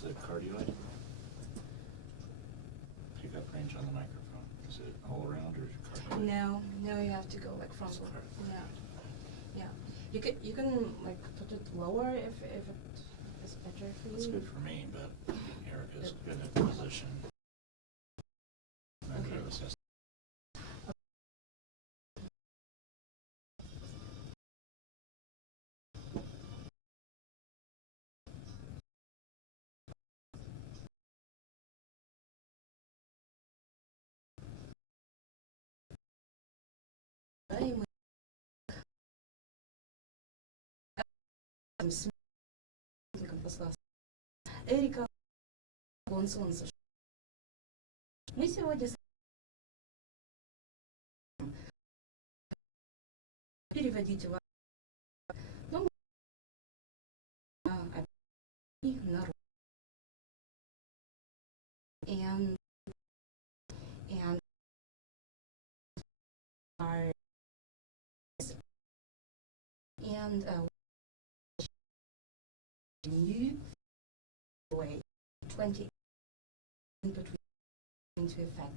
Is it cardioid? Pick up range on the microphone. Is it all around or cardioid? No, you have to go like from It's cardioid. yeah. You can like put it lower if it is better for you. It's good for me, but Erica's good at position. I'm good at assessment. И мы с посла Эрика, консулом США. Мы сегодня переводить вас, но мы на русский. And our new way 20 input into effect.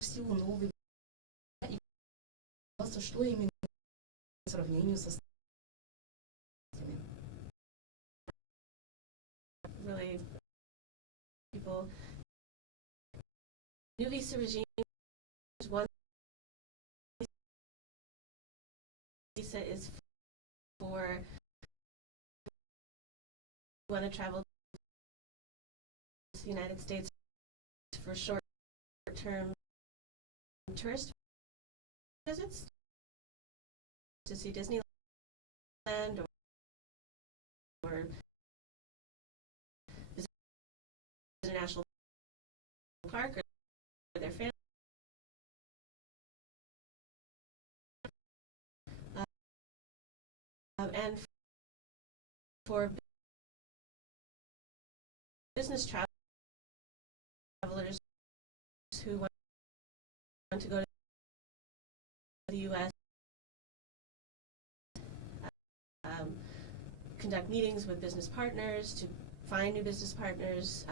Всего новый и просто что именно по сравнению со really people new visa regime. One visa is for who want to travel to the United States for short-term tourist visits to see Disneyland or visit a national park or their family. And for business travelers who want to go to the U.S., conduct meetings with business partners, to find new business partners,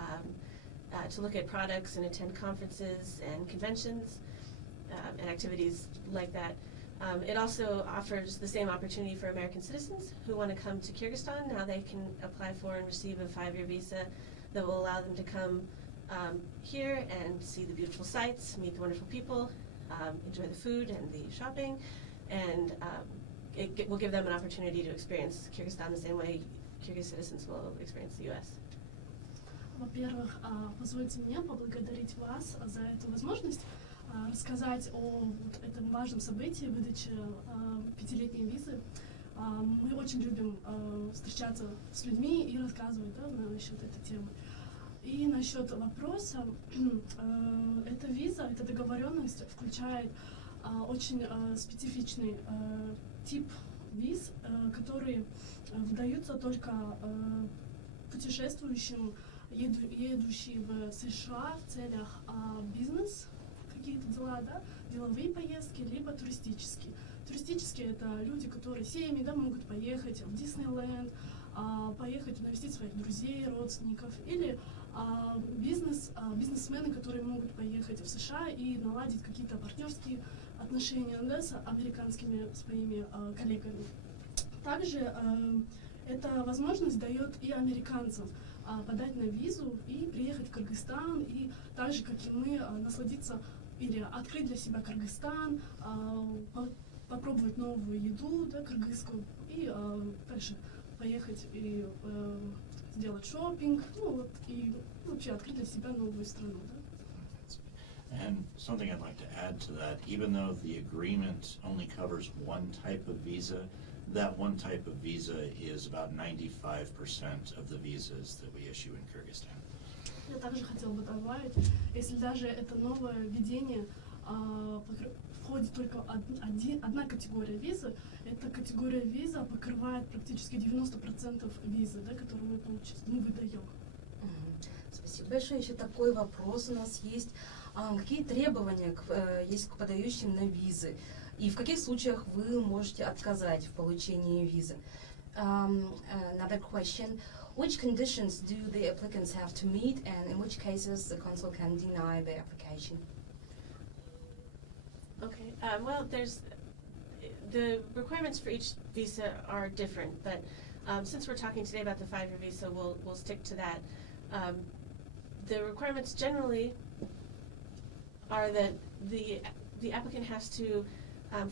to look at products and attend conferences and conventions and activities like that. It also offers the same opportunity for American citizens who want to come to Kyrgyzstan. Now they can apply for and receive a 5-year visa that will allow them to come here and see the beautiful sights, meet the wonderful people, enjoy the food and the shopping, and it will give them an opportunity to experience Kyrgyzstan the same way Kyrgyz citizens will experience the U.S. Во-первых, позвольте мне поблагодарить вас за эту возможность рассказать о вот этом важном событии выдачи 5-летней визы. Мы очень любим встречаться с людьми и рассказывать насчет этой темы. И насчет вопроса, эта виза, эта договоренность включает очень специфичный тип виз, которые выдаются только путешествующим, едущим в США в целях бизнес, какие-то дела, да, деловые поездки, либо туристические. Туристические — это люди, которые семьи, да, могут поехать в Диснейленд, поехать навестить своих друзей, родственников, или бизнесмены, которые могут поехать в США и наладить какие-то партнерские отношения, да, с американскими своими коллегами. Также эта возможность дает и американцам подать на визу и приехать в Кыргызстан, и так же, как и мы, насладиться или открыть для себя Кыргызстан, попробовать новую еду, да, кыргызскую, и дальше поехать и сделать шопинг, ну вот, и вообще открыть для себя новую страну. Да? And something I'd like to add to that, even though the agreement only covers one type of visa, that one type of visa is about 95% of the visas that we issue in Kyrgyzstan. Я также хотела бы добавить, если даже это новое введение входит только одна категория визы, эта категория виза покрывает практически 90% визы, да, которую мы выдаем. Спасибо большое. Еще такой вопрос у нас есть. Какие требования есть к подающим на визы? И в каких случаях вы можете отказать в получении визы? Another question. Which conditions do the applicants have to meet, and in which cases the consul can deny the application? Okay, well, the requirements for each visa are different, but since we're talking today about the 5-year visa, we'll stick to that. The requirements generally are that the applicant has to,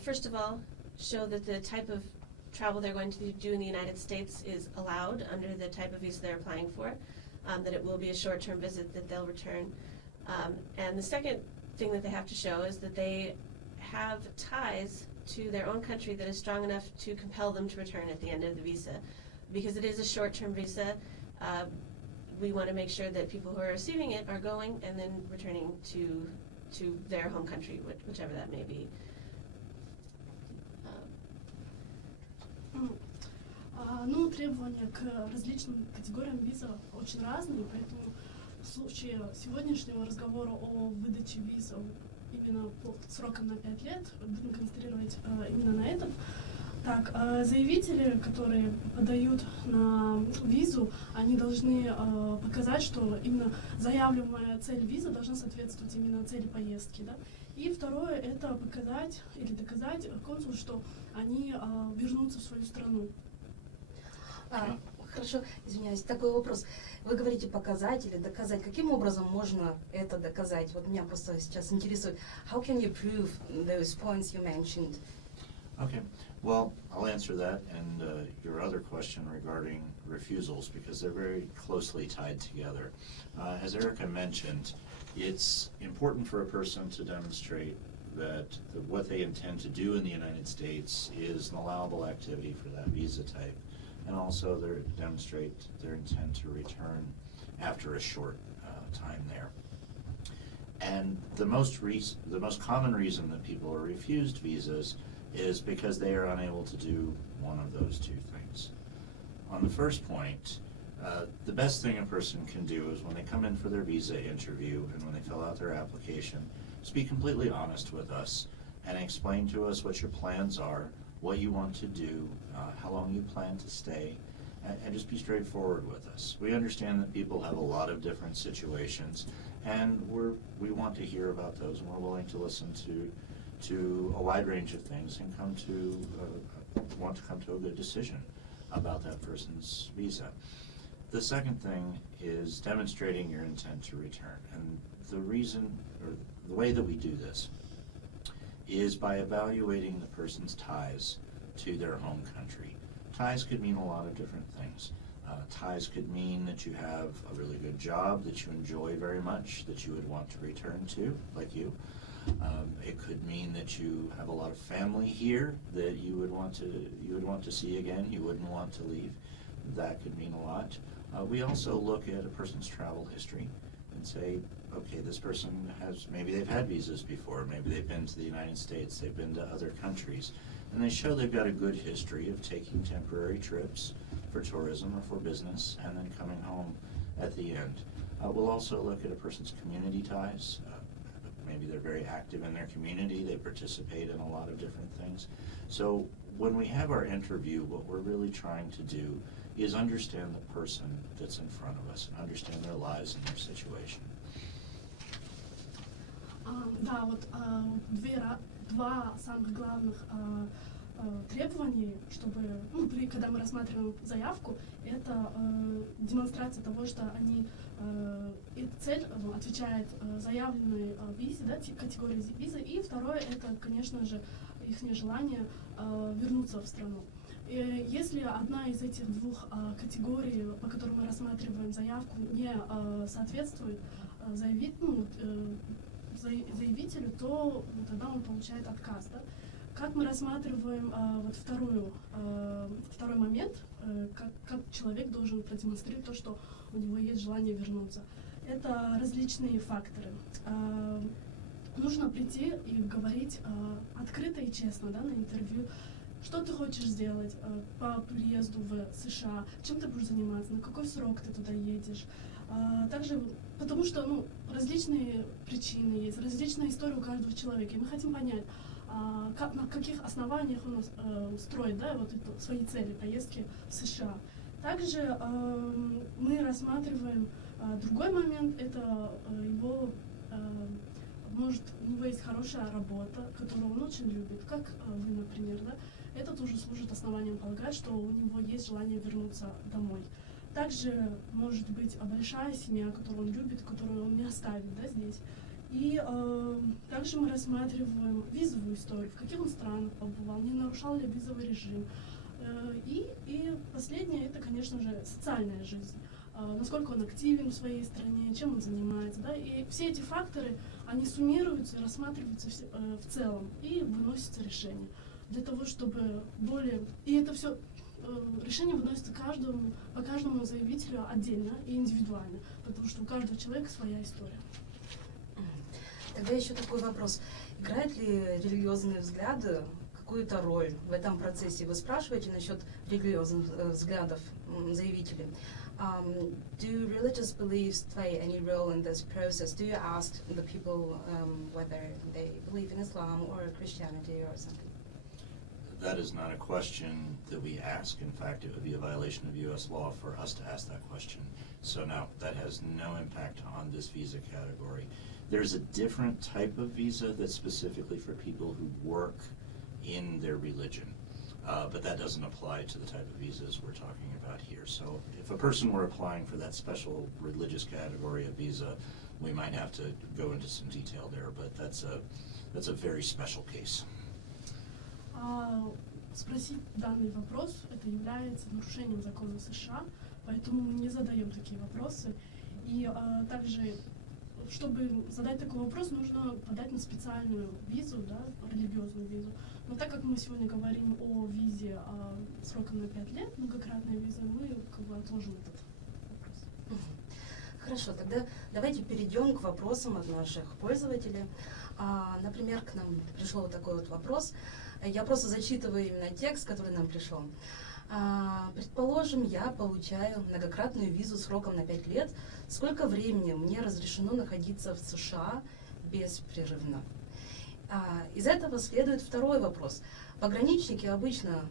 first of all, show that the type of travel they're going to do in the United States is allowed under the type of visa they're applying for, that it will be a short-term visit that they'll return. And the second thing that they have to show is that they have ties to their own country that is strong enough to compel them to return at the end of the visa. Because it is a short-term visa, we want to make sure that people who are receiving it are going and then returning to their home country, whichever that may be. Ну, требования к различным категориям виза очень разные, поэтому в случае сегодняшнего разговора о выдаче виз именно по срокам на 5 лет будем концентрировать именно на этом. Так, заявители, которые подают на визу, они должны показать, что именно заявляемая цель визы должна соответствовать именно цели поездки, да? И второе, это показать или доказать консулу, что они вернутся в свою страну. Хорошо, извиняюсь, такой вопрос. Вы говорите показать или доказать. Каким образом можно это доказать? Вот меня просто сейчас интересует. How can you prove those points you mentioned? Okay, well, I'll answer that and your other question regarding refusals, because they're very closely tied together. As Erica mentioned, it's important for a person to demonstrate that what they intend to do in the United States is an allowable activity for that visa type, and also demonstrate their intent to return after a short time there. And the most common reason that people are refused visas is because they are unable to do one of those two things. On the first point, the best thing a person can do is when they come in for their visa interview and when they fill out their application, just be completely honest with us and explain to us what your plans are, what you want to do, how long you plan to stay, and just be straightforward with us. We understand that people have a lot of different situations, and we want to hear about those, and we're willing to listen to a wide range of things and want to come to a good decision about that person's visa. The second thing is demonstrating your intent to return, and the reason, or the way that we do this, is by evaluating the person's ties to their home country. Ties could mean a lot of different things. Ties could mean that you have a really good job that you enjoy very much, that you would want to return to, like you. It could mean that you have a lot of family here that you would want to see again. You wouldn't want to leave. That could mean a lot. We also look at a person's travel history and say, okay, this person maybe they've had visas before, maybe they've been to the United States, they've been to other countries, and they show they've got a good history of taking temporary trips for tourism or for business and then coming home at the end. We'll also look at a person's community ties. Maybe they're very active in their community, they participate in a lot of different things. So when we have our interview, what we're really trying to do is understand the person that's in front of us and understand their lives and their situation. Да, вот два самых главных требований, чтобы, когда мы рассматриваем заявку, это демонстрация того, что они, эта цель отвечает заявленной визе, да, категории визы, и второе, это, конечно же, их желание вернуться в страну. И если одна из этих двух категорий, по которым мы рассматриваем заявку, не соответствует заявителю, то тогда он получает отказ. Да? Как мы рассматриваем второй момент, как человек должен продемонстрировать то, что у него есть желание вернуться. Это различные факторы. Нужно прийти и говорить открыто и честно, да, на интервью, что ты хочешь сделать по приезду в США, чем ты будешь заниматься, на какой срок ты туда едешь. Также, потому что различные причины есть, различная история у каждого человека, и мы хотим понять, на каких основаниях он строит, да, вот свои цели поездки в США. Также мы рассматриваем другой момент, это его, может, у него есть хорошая работа, которую он очень любит, как вы, например, да, это тоже служит основанием полагать, что у него есть желание вернуться домой. Также может быть большая семья, которую он любит, которую он не оставит, да, здесь. И также мы рассматриваем визовую историю, в каких он странах побывал, не нарушал ли визовый режим. И последнее, это, конечно же, социальная жизнь. Насколько он активен в своей стране, чем он занимается. Да? И все эти факторы, они суммируются, рассматриваются в целом и выносится решение. Для того, чтобы более... И это все решение выносится по каждому заявителю отдельно и индивидуально, потому что у каждого человека своя история. Тогда еще такой вопрос. Играют ли религиозные взгляды какую-то роль в этом процессе? Вы спрашиваете насчет религиозных взглядов заявителей. Do religious beliefs play any role in this process? Do you ask the people whether they believe in Islam or Christianity or something? That is not a question that we ask. In fact, it would be a violation of U.S. law for us to ask that question. So no, that has no impact on this visa category. There's a different type of visa that's specifically for people who work in their religion. But that doesn't apply to the type of visas we're talking about here. So if a person were applying for that special religious category of visa, we might have to go into some detail there, but that's a very special case. Спросить данный вопрос, это является нарушением закона США, поэтому мы не задаем такие вопросы. И также, чтобы задать такой вопрос, нужно подать на специальную визу, да, религиозную визу. Но так как мы сегодня говорим о визе сроком на 5 лет, многократная виза, мы как бы отложим этот вопрос. Хорошо, тогда давайте перейдем к вопросам от наших пользователей. Например, к нам пришел вот такой вот вопрос. Я просто зачитываю именно текст, который нам пришел. Предположим, я получаю многократную визу сроком на 5 лет. Сколько времени мне разрешено находиться в США беспрерывно? Из этого следует второй вопрос. Пограничники обычно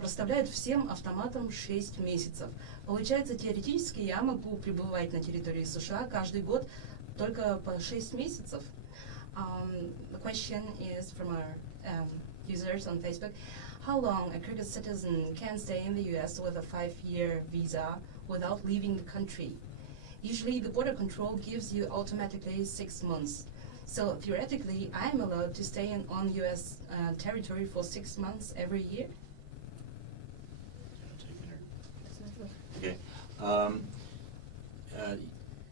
проставляют всем автоматам 6 месяцев. Получается, теоретически я могу пребывать на территории США каждый год только по 6 месяцев. The question is from our users on Facebook. How long a Kyrgyz citizen can stay in the US with a 5-year visa without leaving the country? Usually the border control gives you automatically 6 months. So theoretically, I'm allowed to stay on US territory for 6 months every year? Okay.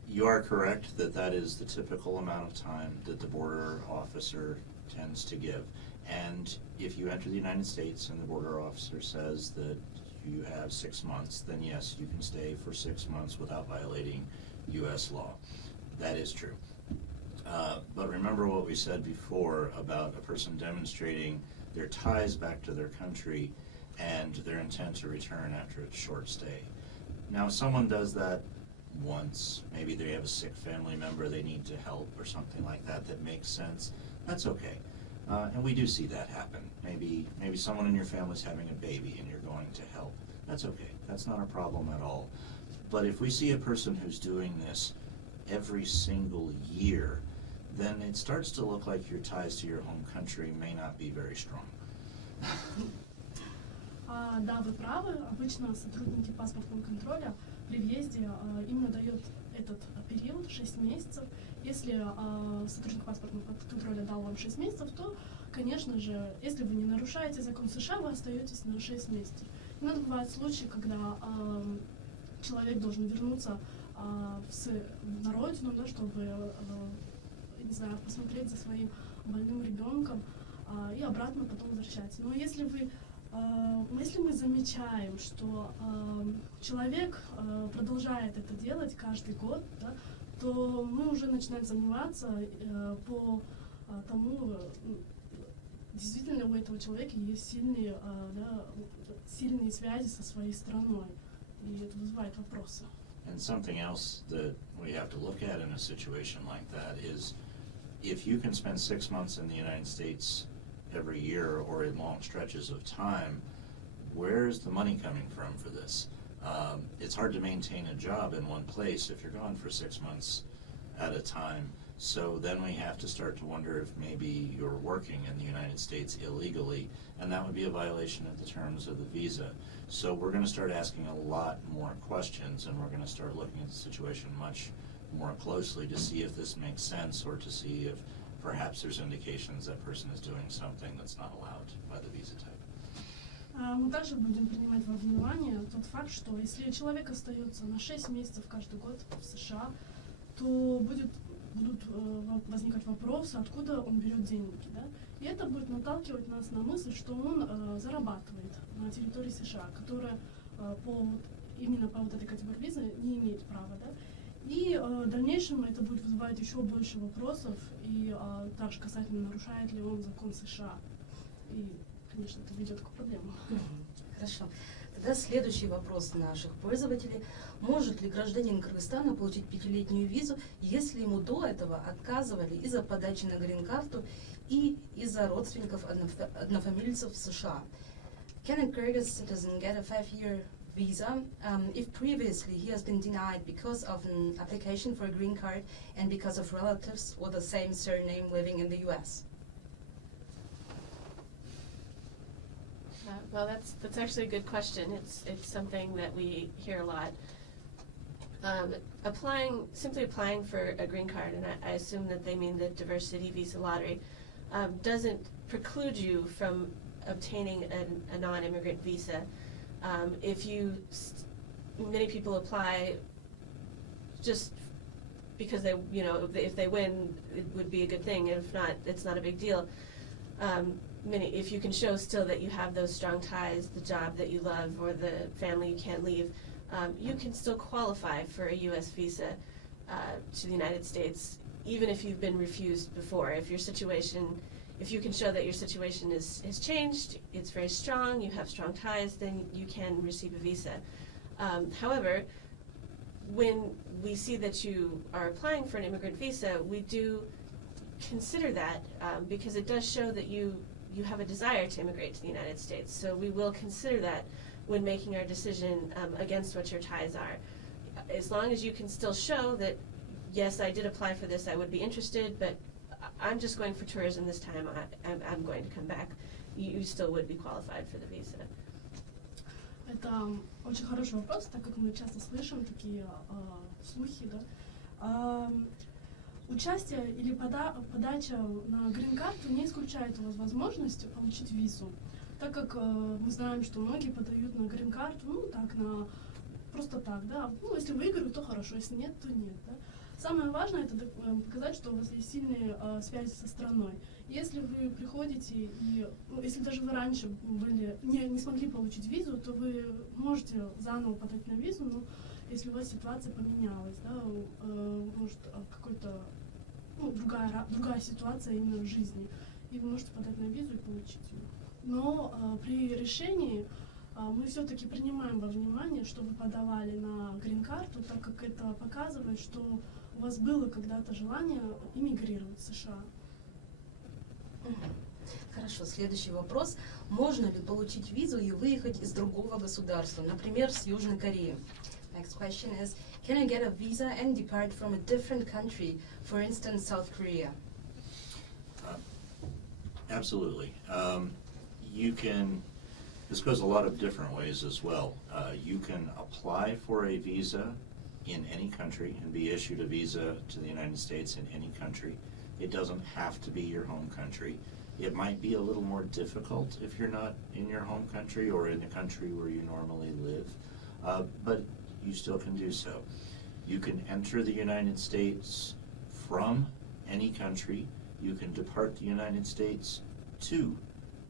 You are correct that that is the typical amount of time that the border officer tends to give. And if you enter the United States and the border officer says that you have 6 months, then yes, you can stay for 6 months without violating U.S. law. That is true. But remember what we said before about a person demonstrating their ties back to their country and their intent to return after a short stay. Now, if someone does that once, maybe they have a sick family member they need to help or something like that that makes sense, that's okay. And we do see that happen. Maybe someone in your family's having a baby and you're going to help. That's okay. That's not a problem at all. But if we see a person who's doing this every single year, then it starts to look like your ties to your home country may not be very strong. Да, вы правы. Обычно сотрудники паспортного контроля при въезде именно дают этот период 6 месяцев. Если сотрудник паспортного контроля дал вам 6 месяцев, то, конечно же, если вы не нарушаете закон США, вы остаетесь на 6 месяцев. Иногда бывают случаи, когда человек должен вернуться на родину, да, чтобы, не знаю, посмотреть за своим больным ребенком и обратно потом возвращаться. Но если мы замечаем, что человек продолжает это делать каждый год, да, то мы уже начинаем сомневаться по тому, действительно у этого человека есть сильные связи со своей страной, и это вызывает вопросы. And something else that we have to look at in a situation like that is if you can spend 6 months in the United States every year or in long stretches of time, where's the money coming from for this? It's hard to maintain a job in one place if you're gone for 6 months at a time. So then we have to start to wonder if maybe you're working in the United States illegally, and that would be a violation of the terms of the visa. So we're going to start asking a lot more questions, and we're going to start looking at the situation much more closely to see if this makes sense, or to see if perhaps there's indications that person is doing something that's not allowed by the visa type. Мы также будем принимать во внимание тот факт, что если человек остается на 6 месяцев каждый год в США, то будут возникать вопросы, откуда он берет деньги, да? И это будет наталкивать нас на мысль, что он зарабатывает на территории США, которая именно по вот этой категории визы не имеет права, да? И в дальнейшем это будет вызывать еще больше вопросов, и также касательно, нарушает ли он закон США. И, конечно, это ведет к проблемам. Хорошо. Тогда следующий вопрос наших пользователей. Может ли гражданин Кыргызстана получить 5-летнюю визу, если ему до этого отказывали из-за подачи на грин-карту и из-за родственников однофамильцев в США? Can a Kyrgyz citizen get a 5-year visa if previously he has been denied because of an application for a green card and because of relatives or the same surname living in the U.S.? Well, that's actually a good question. It's something that we hear a lot. Simply applying for a green card, and I assume that they mean the diversity visa lottery, doesn't preclude you from obtaining a non-immigrant visa. Many people apply just because they, if they win, it would be a good thing. If not, it's not a big deal. If you can show still that you have those strong ties, the job that you love, or the family you can't leave, you can still qualify for a U.S. visa to the United States, even if you've been refused before. If you can show that your situation has changed, it's very strong, you have strong ties, then you can receive a visa. However, when we see that you are applying for an immigrant visa, we do consider that because it does show that you have a desire to immigrate to the United States. So we will consider that when making our decision against what your ties are. As long as you can still show that, yes, I did apply for this, I would be interested, but I'm just going for tourism this time, I'm going to come back, you still would be qualified for the visa. Это очень хороший вопрос, так как мы часто слышим такие слухи, да. Участие или подача на грин-карту не исключает у вас возможность получить визу, так как мы знаем, что многие подают на грин-карту, просто так, да. Если выиграют, то хорошо, если нет, то нет, да. Самое важное — это показать, что у вас есть сильные связи со страной. Если вы приходите и, если даже вы раньше не смогли получить визу, то вы можете заново подать на визу, но если у вас ситуация поменялась, да, может какой-то другая ситуация именно в жизни, и вы можете подать на визу и получить ее. Но при решении мы все-таки принимаем во внимание, что вы подавали на грин-карту, так как это показывает, что у вас было когда-то желание эмигрировать в США. Хорошо, следующий вопрос. Можно ли получить визу и выехать из другого государства, например, с Южной Кореи? Next question is, can I get a visa and depart from a different country, for instance, South Korea? Absolutely. This goes a lot of different ways as well. You can apply for a visa in any country and be issued a visa to the United States in any country. It doesn't have to be your home country. It might be a little more difficult if you're not in your home country or in the country where you normally live, but you still can do so. You can enter the United States from any country. You can depart the United States to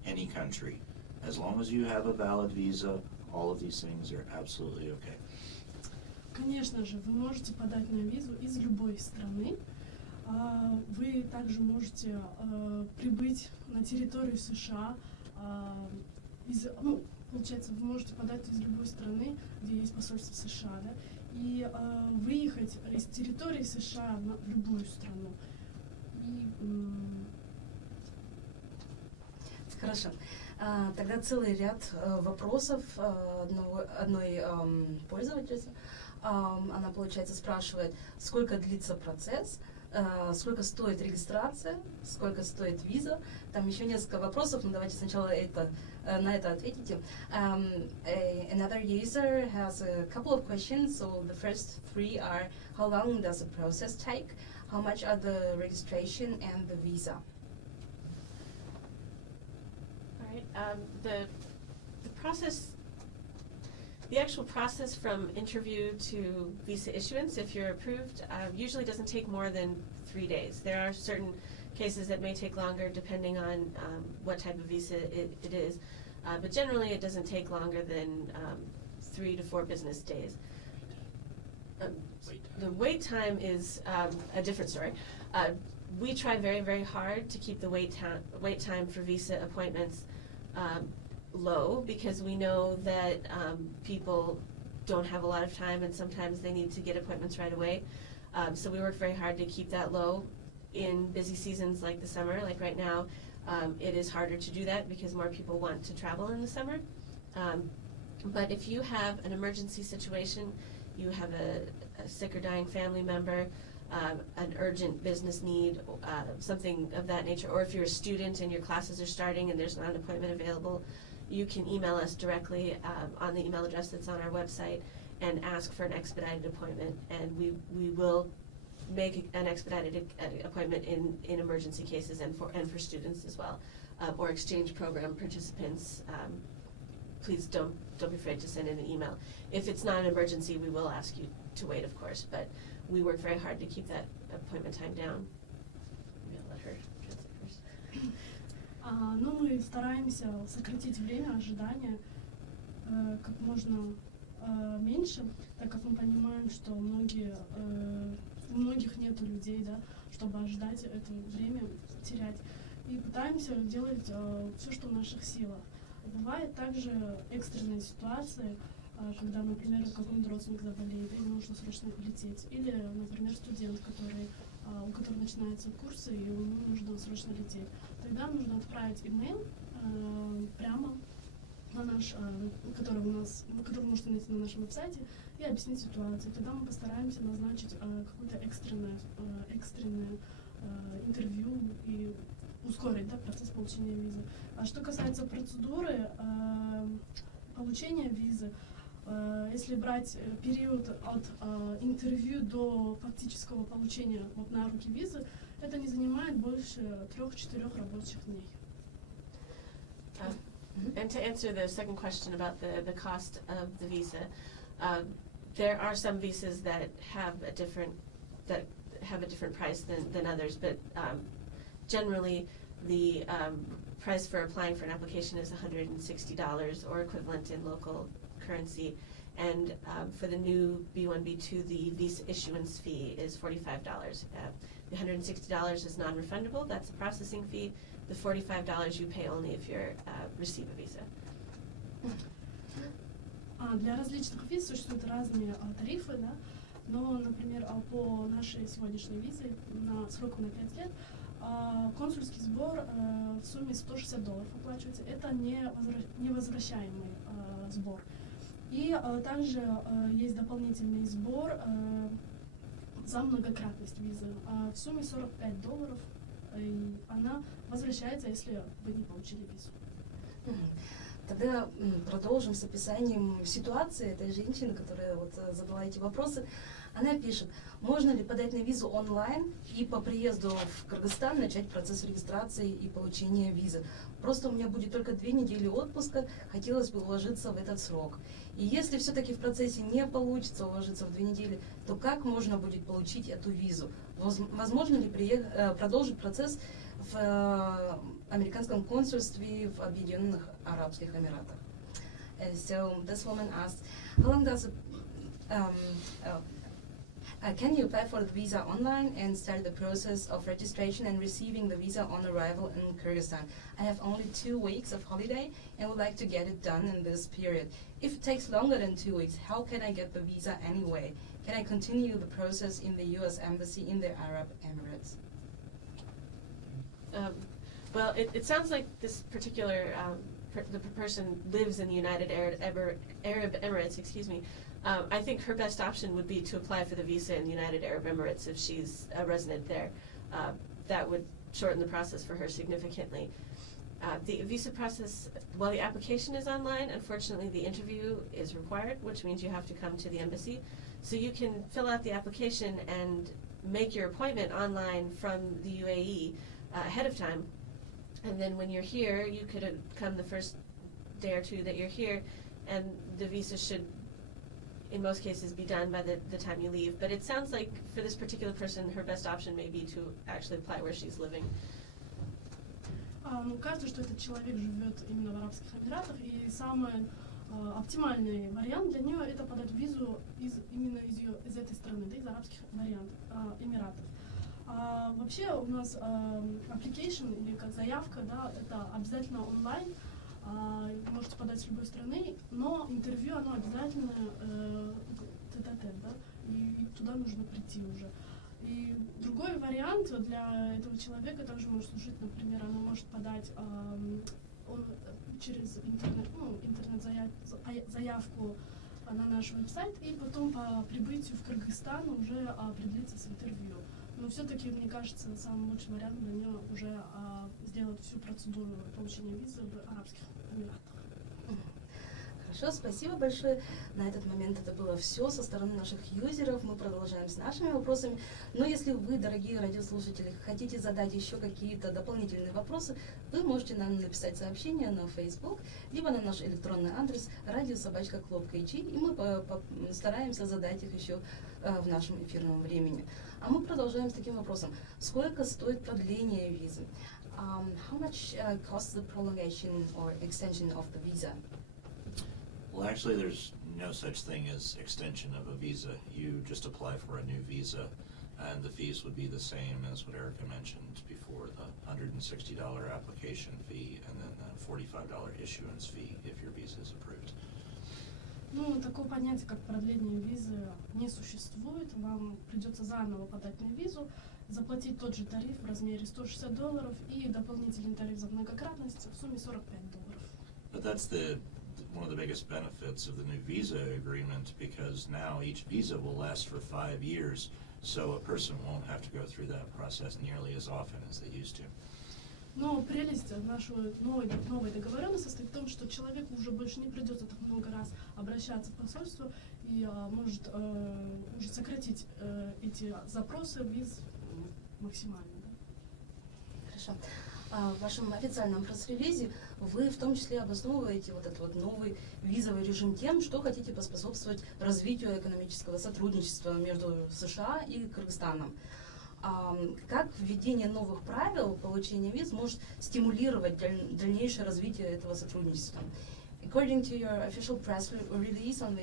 any country. As long as you have a valid visa, all of these things are absolutely okay. Конечно же, вы можете подать на визу из любой страны. Вы также можете прибыть на территорию США. Получается, вы можете подать из любой страны, где есть посольство США, да, и выехать из территории США в любую страну. Хорошо. Тогда целый ряд вопросов одной пользовательницы. Она, получается, спрашивает, сколько длится процесс, сколько стоит регистрация, сколько стоит виза. Там еще несколько вопросов, но давайте сначала на это ответите. Another user has a couple of questions. So the first three are, how long does the process take? How much are the registration and the visa? All right. The process, the actual process from interview to visa issuance, if you're approved, usually doesn't take more than 3 days. There are certain cases that may take longer depending on what type of visa it is, but generally it doesn't take longer than 3 to 4 business days. The wait time is a different story. We try very, very hard to keep the wait time for visa appointments low, because we know that people don't have a lot of time and sometimes they need to get appointments right away. So we work very hard to keep that low. In busy seasons like the summer, like right now, it is harder to do that because more people want to travel in the summer. But if you have an emergency situation, you have a sick or dying family member, an urgent business need, something of that nature, or if you're a student and your classes are starting and there's not an appointment available, you can email us directly on the email address that's on our website and ask for an expedited appointment, and we will make an expedited appointment in emergency cases and for students as well, or exchange program participants. Please don't be afraid to send in an email. If it's not an emergency, we will ask you to wait, of course, but we work very hard to keep that appointment time down. Maybe I'll let her translate first. Ну, мы стараемся сократить время ожидания как можно меньше, так как мы понимаем, что у многих нет людей, да, чтобы ожидать это время, терять. И пытаемся делать все, что в наших силах. Бывает также экстренные ситуации, когда, например, какой-нибудь родственник заболеет, и нужно срочно лететь. Или, например, студент, у которого начинаются курсы, и ему нужно срочно лететь. Тогда нужно отправить имейл прямо на наш, который вы можете найти на нашем веб-сайте, и объяснить ситуацию. Тогда мы постараемся назначить какое-то экстренное интервью и ускорить, да, процесс получения визы. А что касается процедуры получения визы, если брать период от интервью до фактического получения на руки визы, это не занимает больше 3-4 рабочих дней. And to answer the second question about the cost of the visa, there are some visas that have a different price than others, but generally the price for applying for an application is $160 or equivalent in local currency, and for the new B1, B2, the visa issuance fee is $45. The $160 is non-refundable, that's a processing fee. The $45 you pay only if you receive a visa. Для различных виз существуют разные тарифы, да? Но, например, по нашей сегодняшней визе на срок на 5 лет консульский сбор в сумме $160 оплачивается. Это невозвращаемый сбор. И также есть дополнительный сбор за многократность визы в сумме $45. И она возвращается, если вы не получили визу. Тогда продолжим с описанием ситуации этой женщины, которая задала эти вопросы. Она пишет, можно ли подать на визу онлайн и по приезду в Кыргызстан начать процесс регистрации и получения визы. Просто у меня будет только 2 недели отпуска, хотелось бы уложиться в этот срок. И если все-таки в процессе не получится уложиться в 2 недели, то как можно будет получить эту визу? Возможно ли продолжить процесс в американском консульстве в Объединенных Арабских Эмиратах? So this woman asked, how long does can you apply for the visa online and start the process of registration and receiving the visa on arrival in Kyrgyzstan? I have only 2 weeks of holiday and would like to get it done in this period. If it takes longer than 2 weeks, how can I get the visa anyway? Can I continue the process in the U.S. Embassy in the Arab Emirates? Well, it sounds like this particular the person lives in the United Arab Emirates. Excuse me. I think her best option would be to apply for the visa in the United Arab Emirates if she's a resident there. That would shorten the process for her significantly. The visa process, while the application is online, unfortunately the interview is required, which means you have to come to the embassy. So you can fill out the application and make your appointment online from the UAE ahead of time. And then when you're here, you could come the first day or two that you're here, and the visa should, in most cases, be done by the time you leave. But it sounds like for this particular person, her best option may be to actually apply where she's living. Кажется, что этот человек живет именно в Арабских Эмиратах, и самый оптимальный вариант для нее это подать визу именно из этой страны, да, из Арабских Эмиратов. Вообще у нас application или как заявка, да, это обязательно онлайн. Вы можете подать с любой страны, но интервью оно обязательно тет-а-тет, да, и туда нужно прийти уже. И другой вариант для этого человека также может служить, например, она может подать через интернет-заявку на наш веб-сайт, и потом по прибытию в Кыргызстан уже определиться с интервью. Но все-таки, мне кажется, самый лучший вариант для нее уже сделать всю процедуру получения визы в Арабских Эмиратах. Хорошо, спасибо большое. На этот момент это было все со стороны наших юзеров. Мы продолжаем с нашими вопросами. Но если вы, дорогие радиослушатели, хотите задать еще какие-то дополнительные вопросы, вы можете нам написать сообщение на Facebook, либо на наш электронный адрес radio@club.kg, и мы стараемся задать их еще в нашем эфирном времени. А мы продолжаем с таким вопросом. Сколько стоит продление визы? How much costs the prolongation or extension of the visa? Well, actually, there's no such thing as extension of a visa. You just apply for a new visa, and the fees would be the same as what Erica mentioned before, the $160 application fee and then the $45 issuance fee if your visa is approved. Ну, такого понятия, как продление визы, не существует. Вам придется заново подать на визу, заплатить тот же тариф в размере $160 и дополнительный тариф за многократность в сумме $45. But that's one of the biggest benefits of the new visa agreement, because now each visa will last for 5 years, so a person won't have to go through that process nearly as often as they used to. Но прелесть нашей новой договоренности состоит в том, что человеку уже больше не придется так много раз обращаться в посольство и может уже сократить эти запросы виз максимально. Да? Хорошо. В вашем официальном пресс-релизе вы в том числе обосновываете вот этот вот новый визовый режим тем, что хотите поспособствовать развитию экономического сотрудничества между США и Кыргызстаном. Как введение новых правил получения виз может стимулировать дальнейшее развитие этого сотрудничества? According to your official press release of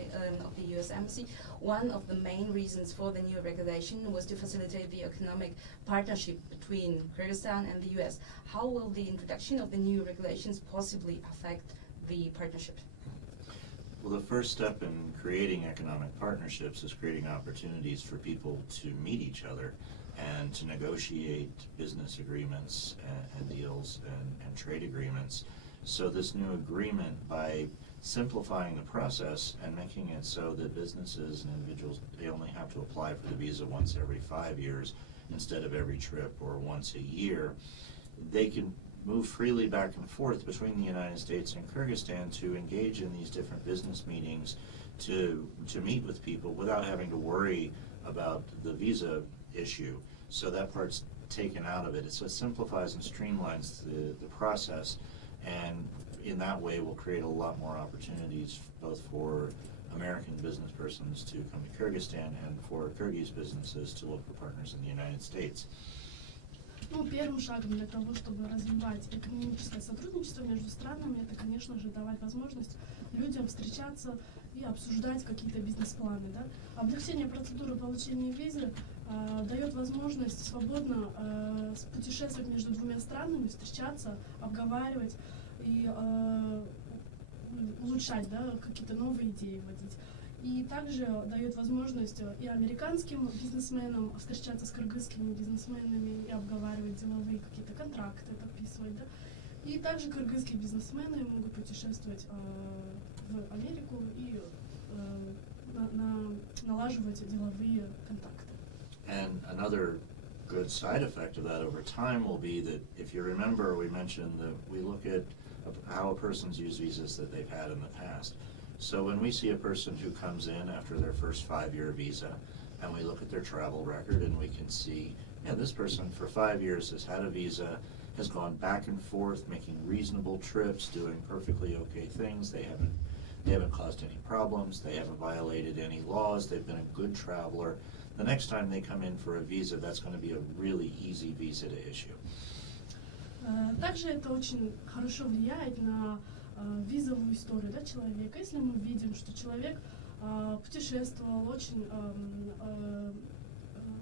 the U.S. Embassy, one of the main reasons for the new regulation was to facilitate the economic partnership between Kyrgyzstan and the U.S. How will the introduction of the new regulations possibly affect the partnership? Well, the first step in creating economic partnerships is creating opportunities for people to meet each other and to negotiate business agreements and deals and trade agreements. So this new agreement, by simplifying the process and making it so that businesses and individuals, they only have to apply for the visa once every 5 years instead of every trip or once a year, they can move freely back and forth between the United States and Kyrgyzstan to engage in these different business meetings, to meet with people without having to worry about the visa issue. So that part's taken out of it. So it simplifies and streamlines the process, and in that way will create a lot more opportunities both for American business persons to come to Kyrgyzstan and for Kyrgyz businesses to look for partners in the United States. Ну, первым шагом для того, чтобы развивать экономическое сотрудничество между странами, это, конечно же, давать возможность людям встречаться и обсуждать какие-то бизнес-планы. Да? Облегчение процедуры получения визы дает возможность свободно путешествовать между двумя странами, встречаться, обговаривать и улучшать, да, какие-то новые идеи вводить. И также дает возможность и американским бизнесменам встречаться с кыргызскими бизнесменами и обговаривать деловые какие-то контракты, подписывать, да. И также кыргызские бизнесмены могут путешествовать в Америку и налаживать деловые контакты. And another good side effect of that over time will be that, if you remember, we mentioned that we look at how a person's used visas that they've had in the past. So when we see a person who comes in after their first 5-year visa, and we look at their travel record, and we can see, yeah, this person for 5 years has had a visa, has gone back and forth, making reasonable trips, doing perfectly okay things. They haven't caused any problems. They haven't violated any laws. They've been a good traveler. The next time they come in for a visa, that's going to be a really easy visa to issue. Также это очень хорошо влияет на визовую историю, да, человека. Если мы видим, что человек путешествовал очень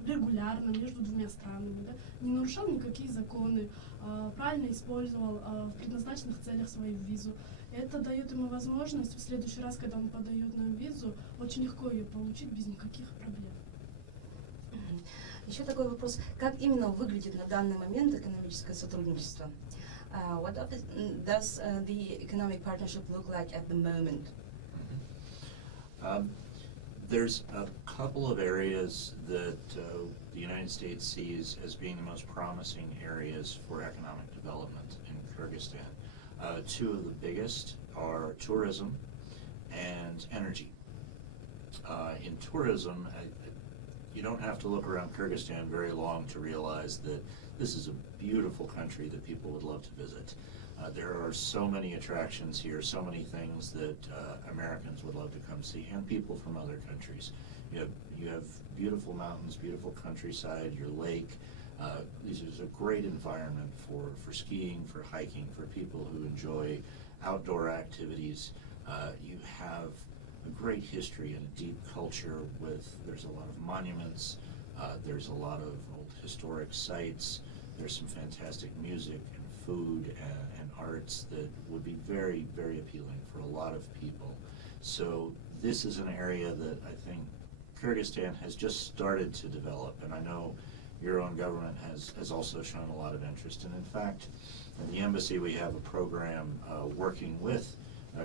регулярно между двумя странами, да, не нарушал никакие законы, правильно использовал в предназначенных целях свою визу, это дает ему возможность в следующий раз, когда он подает нам визу, очень легко ее получить без никаких проблем. Еще такой вопрос. Как именно выглядит на данный момент экономическое сотрудничество? What does the economic partnership look like at the moment? There's a couple of areas that the United States sees as being the most promising areas for economic development in Kyrgyzstan. Two of the biggest are tourism and energy. In tourism, you don't have to look around Kyrgyzstan very long to realize that this is a beautiful country that people would love to visit. There are so many attractions here, so many things that Americans would love to come see, and people from other countries. You have beautiful mountains, beautiful countryside, your lake. This is a great environment for skiing, for hiking, for people who enjoy outdoor activities. You have a great history and a deep culture there's a lot of monuments, there's a lot of old historic sites, there's some fantastic music and food and arts that would be very, very appealing for a lot of people. So this is an area that I think Kyrgyzstan has just started to develop, and I know your own government has also shown a lot of interest. And in fact, in the embassy we have a program working with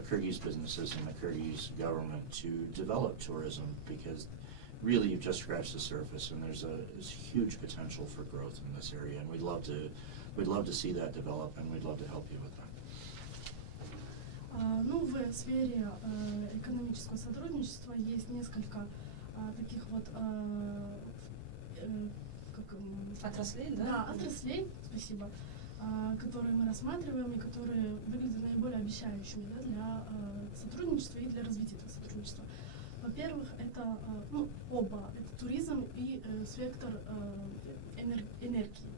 Kyrgyz businesses and the Kyrgyz government to develop tourism, because really you've just scratched the surface, and there's huge potential for growth in this area, and we'd love to see that develop, and we'd love to help you with that. Ну, в сфере экономического сотрудничества есть несколько таких вот Отраслей, да? Да, отраслей, спасибо, которые мы рассматриваем и которые выглядят наиболее обещающими, да, для сотрудничества и для развития этого сотрудничества. Во-первых, это оба, это туризм и сектор энергии.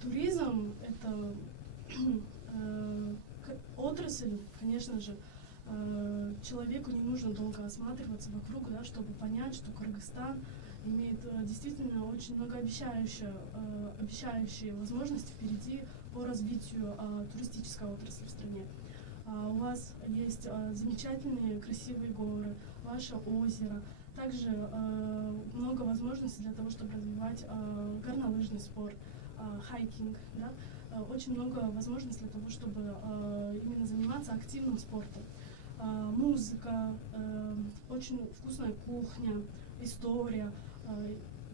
Туризм — это отрасль, конечно же, человеку не нужно долго осматриваться вокруг, да, чтобы понять, что Кыргызстан имеет действительно очень многообещающие возможности впереди по развитию туристической отрасли в стране. У вас есть замечательные красивые горы, ваше озеро, также много возможностей для того, чтобы развивать горнолыжный спорт, хайкинг, да? Очень много возможностей для того, чтобы именно заниматься активным спортом. Музыка, очень вкусная кухня, история,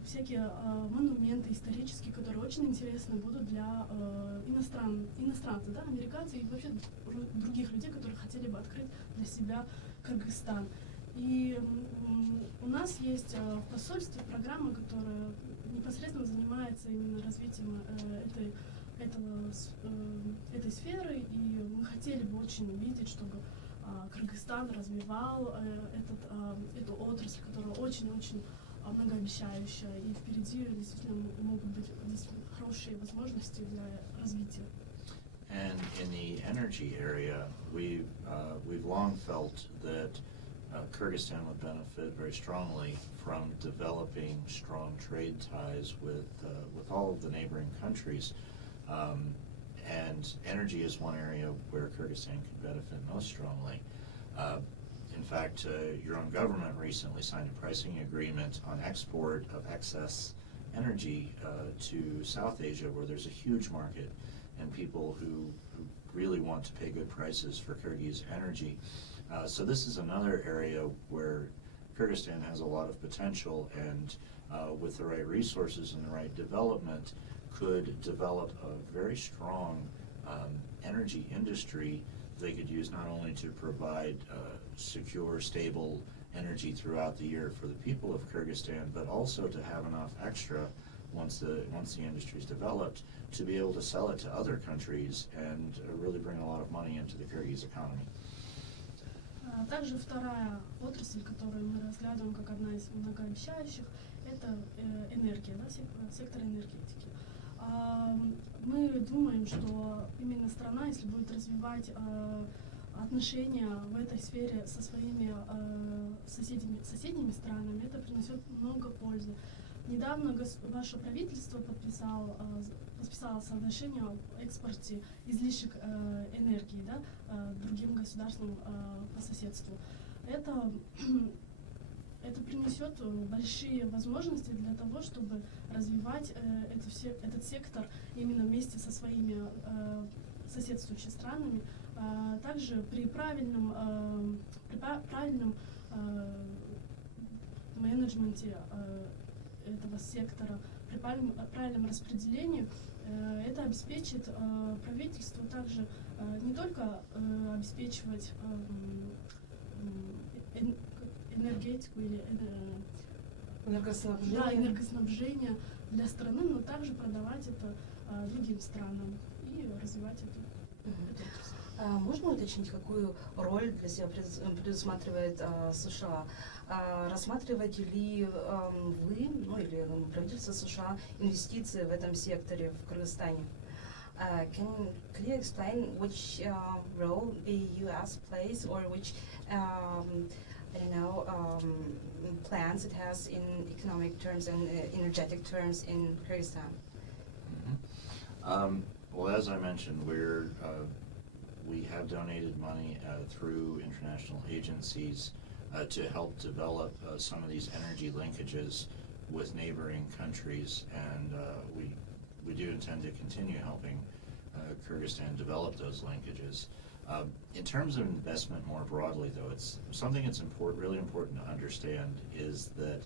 всякие монументы исторические, которые очень интересны будут для иностранцев, да, американцев и вообще других людей, которые хотели бы открыть для себя Кыргызстан. И у нас есть в посольстве программа, которая непосредственно занимается именно развитием этой сферы, и мы хотели бы очень видеть, чтобы Кыргызстан развивал эту отрасль, которая очень-очень многообещающая, и впереди действительно могут быть хорошие возможности для развития. And in the energy area, we've long felt that Kyrgyzstan would benefit very strongly from developing strong trade ties with all of the neighboring countries. And energy is one area where Kyrgyzstan could benefit most strongly. In fact, your own government recently signed a pricing agreement on export of excess energy to South Asia, where there's a huge market and people who really want to pay good prices for Kyrgyz energy. So this is another area where Kyrgyzstan has a lot of potential, and with the right resources and the right development, could develop a very strong energy industry they could use not only to provide secure, stable energy throughout the year for the people of Kyrgyzstan, but also to have enough extra once the industry is developed to be able to sell it to other countries and really bring a lot of money into the Kyrgyz economy. Также вторая отрасль, которую мы разглядываем как одна из многообещающих, это энергия, да, сектор энергетики. Мы думаем, что именно страна, если будет развивать отношения в этой сфере со своими соседними странами, это принесет много пользы. Недавно ваше правительство подписало соглашение об экспорте излишек энергии, да, другим государствам по соседству. Это принесет большие возможности для того, чтобы развивать этот сектор именно вместе со своими соседствующими странами. Также при правильном менеджменте этого сектора, при правильном распределении, это обеспечит правительству также не только обеспечивать энергетику или энергоснабжение для страны, но также продавать это другим странам и развивать эту отрасль. Можно уточнить, какую роль для себя предусматривает США? Рассматриваете ли вы, ну или правительство США, инвестиции в этом секторе в Кыргызстане? Could you explain which role the U.S. plays, or which plans it has in economic terms and energetic terms in Kyrgyzstan? Well, as I mentioned, we have donated money through international agencies to help develop some of these energy linkages with neighboring countries, and we do intend to continue helping Kyrgyzstan develop those linkages. In terms of investment more broadly, though, it's something that's really important to understand is that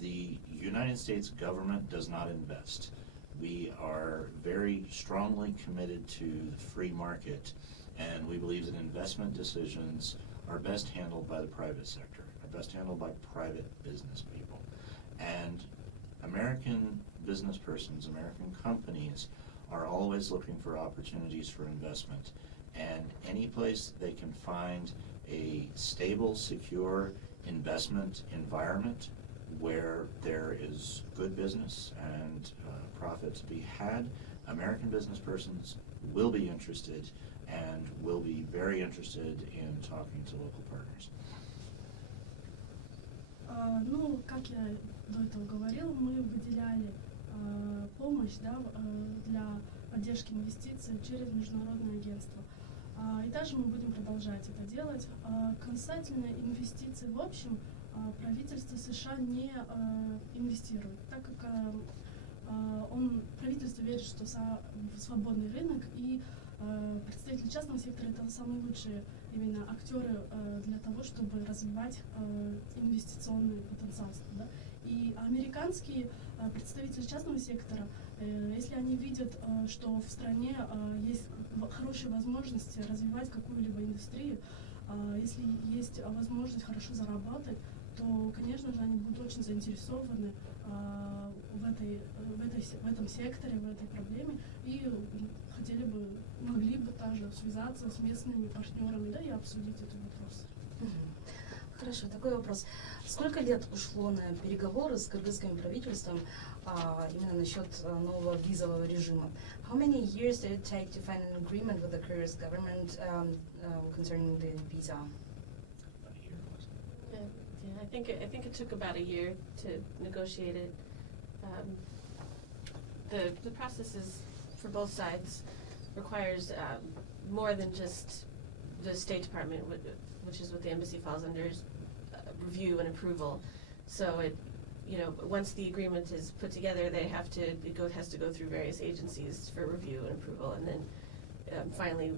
the United States government does not invest. We are very strongly committed to the free market, and we believe that investment decisions are best handled by the private sector, are best handled by private business people. And American business persons, American companies are always looking for opportunities for investment. And any place they can find a stable, secure investment environment where there is good business and profit to be had, American business persons will be interested and will be very interested in talking to local partners. Ну, как я до этого говорила, мы выделяли помощь, да, для поддержки инвестиций через международное агентство. И также мы будем продолжать это делать. Касательно инвестиций в общем, правительство США не инвестирует, так как правительство верит, что в свободный рынок, и представители частного сектора — это самые лучшие именно актеры для того, чтобы развивать инвестиционный потенциал. Да? И американские представители частного сектора, если они видят, что в стране есть хорошие возможности развивать какую-либо индустрию, если есть возможность хорошо заработать, то, конечно же, они будут очень заинтересованы в этом секторе, в этой проблеме, и могли бы также связаться с местными партнерами, да, и обсудить этот вопрос. Хорошо, такой вопрос. Сколько лет ушло на переговоры с кыргызским правительством именно насчет нового визового режима? How many years did it take to find an agreement with the Kyrgyz government concerning the visa? Yeah, I think it took about a year to negotiate it. The process is, for both sides, requires more than just the State Department, which is what the embassy falls under, is review and approval. So it, once the agreement is put together, it has to go through various agencies for review and approval, and then finally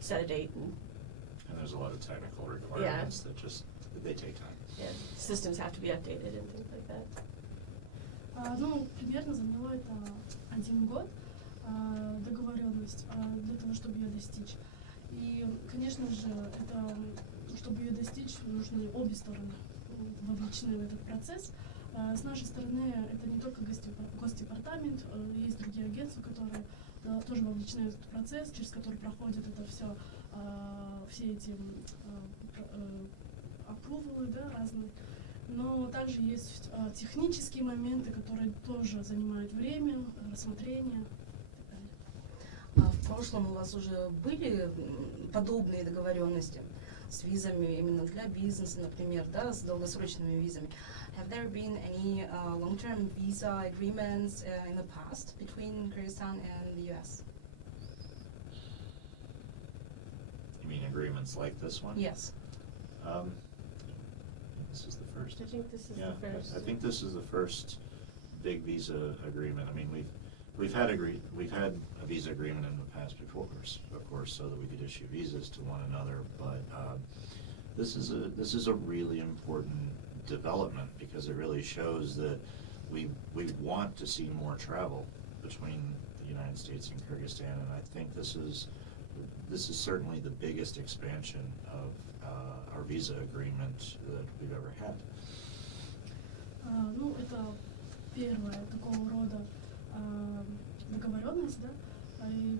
set a date. And there's a lot of technical requirements that they take time. Yeah, systems have to be updated and things like that. Примерно заняло это 1 год, договоренность, для того, чтобы ее достичь. И, конечно же, чтобы ее достичь, нужны обе стороны вовлечены в этот процесс. С нашей стороны это не только Госдепартамент, есть другие агентства, которые тоже вовлечены в этот процесс, через который проходит это все эти аппрувалы, разные. Но также есть технические моменты, которые тоже занимают время, рассмотрение и так далее. В прошлом у вас уже были подобные договоренности с визами именно для бизнеса, например, с долгосрочными визами? Have there been any long-term visa agreements in the past between Kyrgyzstan and the US? You mean agreements like this one? Yes. This is the first. I think this is the first. I think this is the first big visa agreement. I mean, we've had a visa agreement in the past before, of course, so that we could issue visas to one another. But this is a really important development because it really shows that we want to see more travel between the United States and Kyrgyzstan, and I think this is certainly the biggest expansion of our visa agreement that we've ever had. Это первая такого рода договоренность, И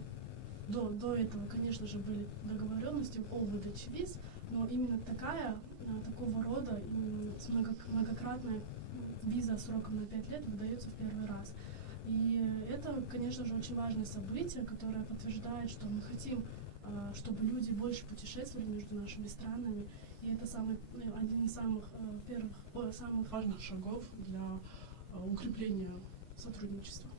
до этого, конечно же, были договоренности о выдаче виз, но именно такого рода, с многократная виза сроком на 5 лет выдается в первый раз. И это, конечно же, очень важное событие, которое подтверждает, что мы хотим, чтобы люди больше путешествовали между нашими странами. И это один из самых важных шагов для укрепления сотрудничества.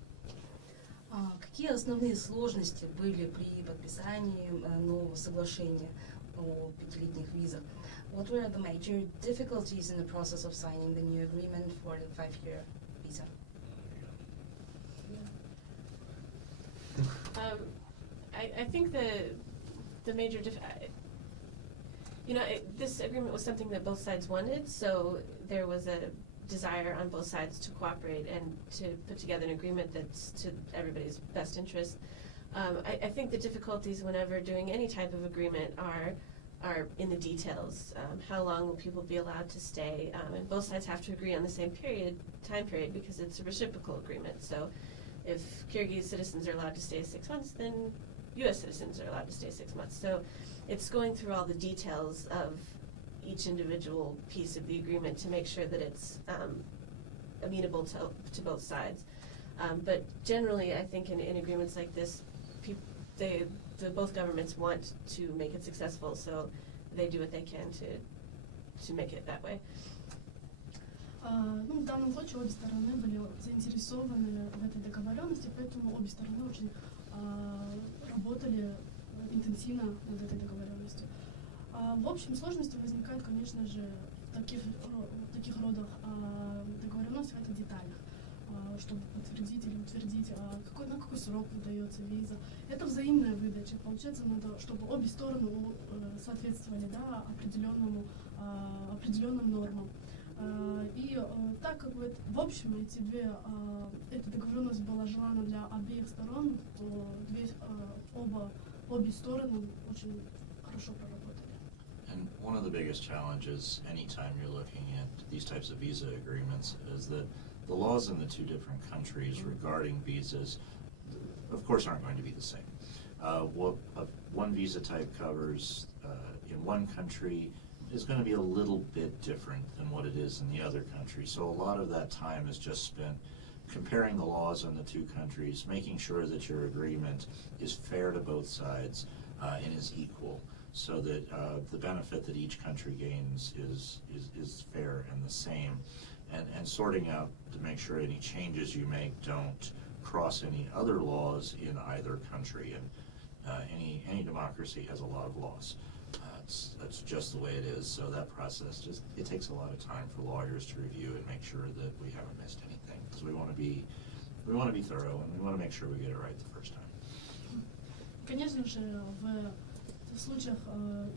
Какие основные сложности были при подписании нового соглашения о 5-летних визах? What were the major difficulties in the process of signing the new agreement for the 5-year visa? I think the major this agreement was something that both sides wanted, so there was a desire on both sides to cooperate and to put together an agreement that's to everybody's best interest. I think the difficulties whenever doing any type of agreement are in the details. How long will people be allowed to stay? And both sides have to agree on the same time period because it's a reciprocal agreement. So if Kyrgyz citizens are allowed to stay 6 months, then US citizens are allowed to stay 6 months. So it's going through all the details of each individual piece of the agreement to make sure that it's amenable to both sides. But generally, I think in agreements like this, both governments want to make it successful, so they do what they can to make it that way. В данном случае обе стороны были заинтересованы в этой договоренности, поэтому обе стороны очень работали интенсивно над этой договоренностью. В общем, сложности возникают, конечно же, в таких родах договоренностях, это в деталях, чтобы подтвердить или утвердить, на какой срок выдается виза. Это взаимная выдача. Получается, надо, чтобы обе стороны соответствовали определенным нормам. И так как в общем эта договоренность была желана для обеих сторон, то обе стороны очень хорошо проработали. And one of the biggest challenges anytime you're looking at these types of visa agreements is that the laws in the two different countries regarding visas, of course, aren't going to be the same. What one visa type covers in one country is going to be a little bit different than what it is in the other country. So a lot of that time is just spent comparing the laws in the two countries, making sure that your agreement is fair to both sides and is equal, so that the benefit that each country gains is fair and the same, and sorting out to make sure any changes you make don't cross any other laws in either country. Any democracy has a lot of laws. That's just the way it is. So that process it takes a lot of time for lawyers to review and make sure that we haven't missed anything, because we want to be thorough, and we want to make sure we get it right the first time. Конечно же, в случаях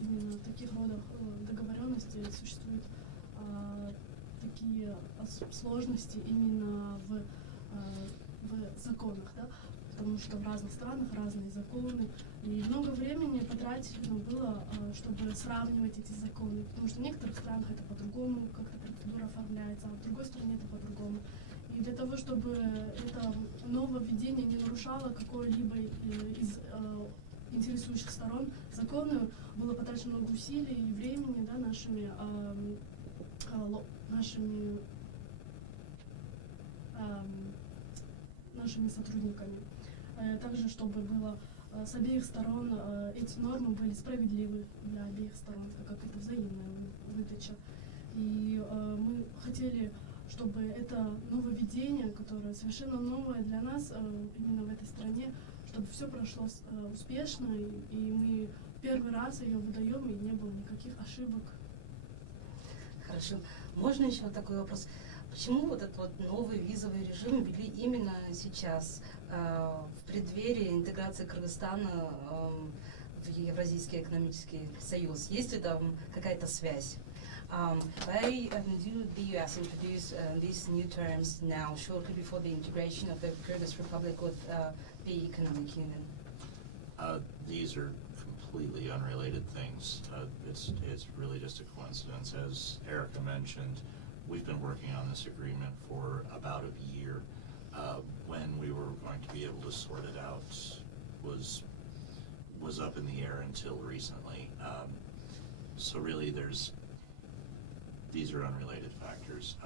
именно таких родов договоренностей существуют такие сложности именно в законах, да? Потому что в разных странах разные законы, и много времени потрачено было, чтобы сравнивать эти законы, потому что в некоторых странах это по-другому, как-то процедура оформляется, а в другой стране это по-другому. И для того, чтобы это нововведение не нарушало какое-либо из интересующих сторон законы, было потрачено много усилий и времени, да, нашими сотрудниками. Также, чтобы было с обеих сторон эти нормы были справедливы для обеих сторон, так как это взаимная выдача. И мы хотели, чтобы это нововведение, которое совершенно новое для нас именно в этой стране, чтобы все прошло успешно, и мы первый раз ее выдаем, и не было никаких ошибок. Хорошо. Можно еще вот такой вопрос? Почему вот этот вот новый визовый режим ввели именно сейчас, в преддверии интеграции Кыргызстана в Евразийский экономический союз? Есть ли там какая-то связь? Why do the US introduce these new terms now, shortly before the integration of the Kyrgyz Republic with the economic union? These are completely unrelated things. It's really just a coincidence. As Erica mentioned, we've been working on this agreement for about a year. When we were going to be able to sort it out was up in the air until recently. So really these are unrelated factors.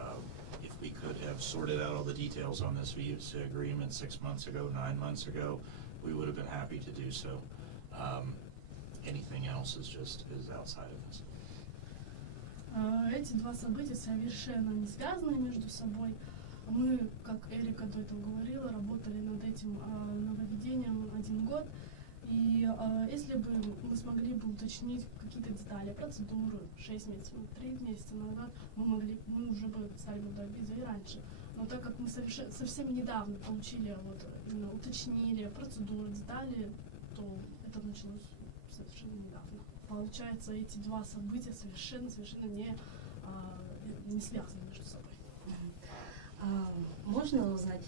If we could have sorted out all the details on this visa agreement 6 months ago, 9 months ago, we would have been happy to do so. Anything else is outside of this. Эти два события совершенно не связаны между собой. Мы, как Эрика до этого говорила, работали над этим нововведением 1 год. И если бы мы смогли бы уточнить какие-то детали, процедуры 6 месяцев, 3 месяца назад, мы уже бы стали бы до визы и раньше. Но так как мы совсем недавно получили, именно уточнили процедуры, детали, то это началось совершенно недавно. Получается, эти два события совершенно не связаны между собой. Можно узнать,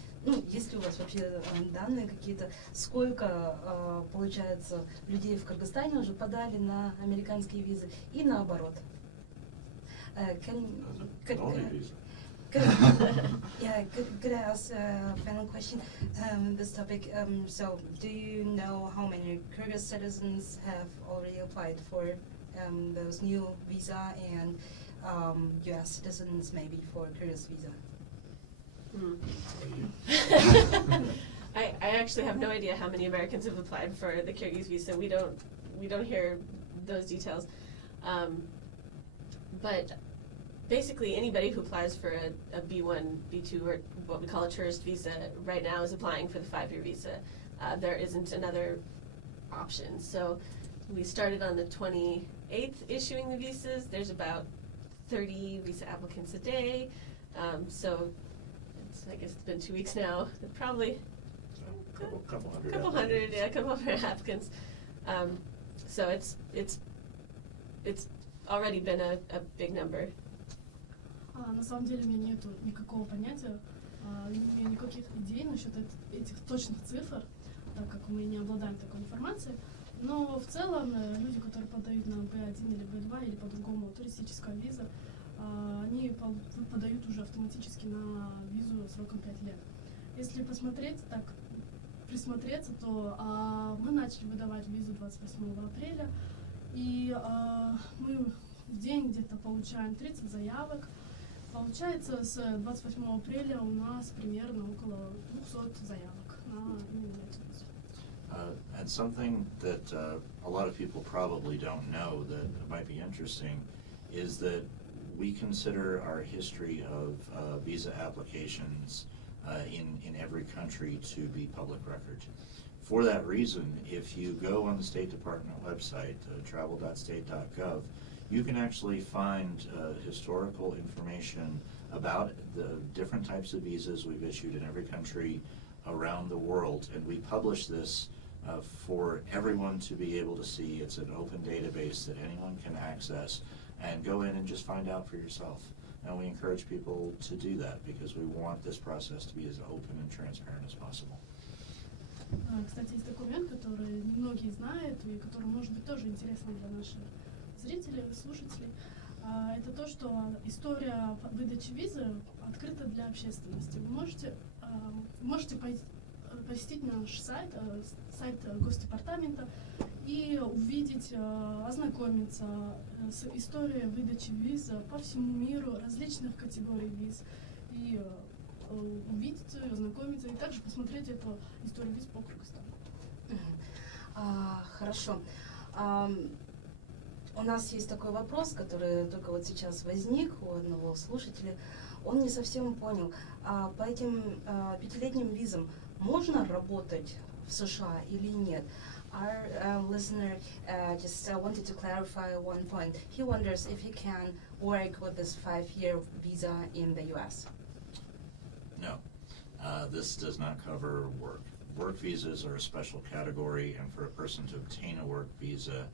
есть ли у вас вообще данные какие-то, сколько, получается, людей в Кыргызстане уже подали на американские визы и наоборот? Could I ask a final question on this topic? So, do you know how many Kyrgyz citizens have already applied for those new visa and U.S. citizens maybe for Kyrgyz visa? I actually have no idea how many Americans have applied for the Kyrgyz visa. We don't hear those details. But basically anybody who applies for a B1, B2, or what we call a tourist visa right now is applying for the 5-year visa. There isn't another option. So we started on the 28th issuing the visas. There's about 30 visa applicants a day. So I guess it's been 2 weeks now. Probably Couple hundred. couple hundred applicants. So it's already been a big number. На самом деле у меня нет никакого понятия, не имею никаких идей насчет этих точных цифр, так как мы не обладаем такой информацией. Но в целом люди, которые подают на B1 или B2 или по-другому туристическая виза, они подают уже автоматически на визу сроком 5 лет. Если посмотреть, так присмотреться, то мы начали выдавать визу 28 апреля, и мы в день где-то получаем 30 заявок. Получается, с 28 апреля у нас примерно около 200 заявок на именно эту визу. And something that a lot of people probably don't know that might be interesting is that we consider our history of visa applications in every country to be public record. For that reason, if you go on the State Department website, travel.state.gov, you can actually find historical information about the different types of visas we've issued in every country around the world, and we publish this for everyone to be able to see. It's an open database that anyone can access and go in and just find out for yourself. And we encourage people to do that because we want this process to be as open and transparent as possible. Кстати, есть документ, который немногие знают и который может быть тоже интересным для наших зрителей, слушателей. Это то, что история выдачи визы открыта для общественности. Вы можете посетить наш сайт, сайт Госдепартамента, и увидеть, ознакомиться с историей выдачи виз по всему миру, различных категорий виз, и увидеть, ознакомиться, и также посмотреть эту историю виз по Кыргызстану. Хорошо. У нас есть такой вопрос, который только вот сейчас возник у одного слушателя. Он не совсем понял, по этим пятилетним визам можно работать в США или нет? Our listener just wanted to clarify one point. He wonders if he can work with this 5-year visa in the U.S. No, this does not cover work. Work visas are a special category, and for a person to obtain a work visa,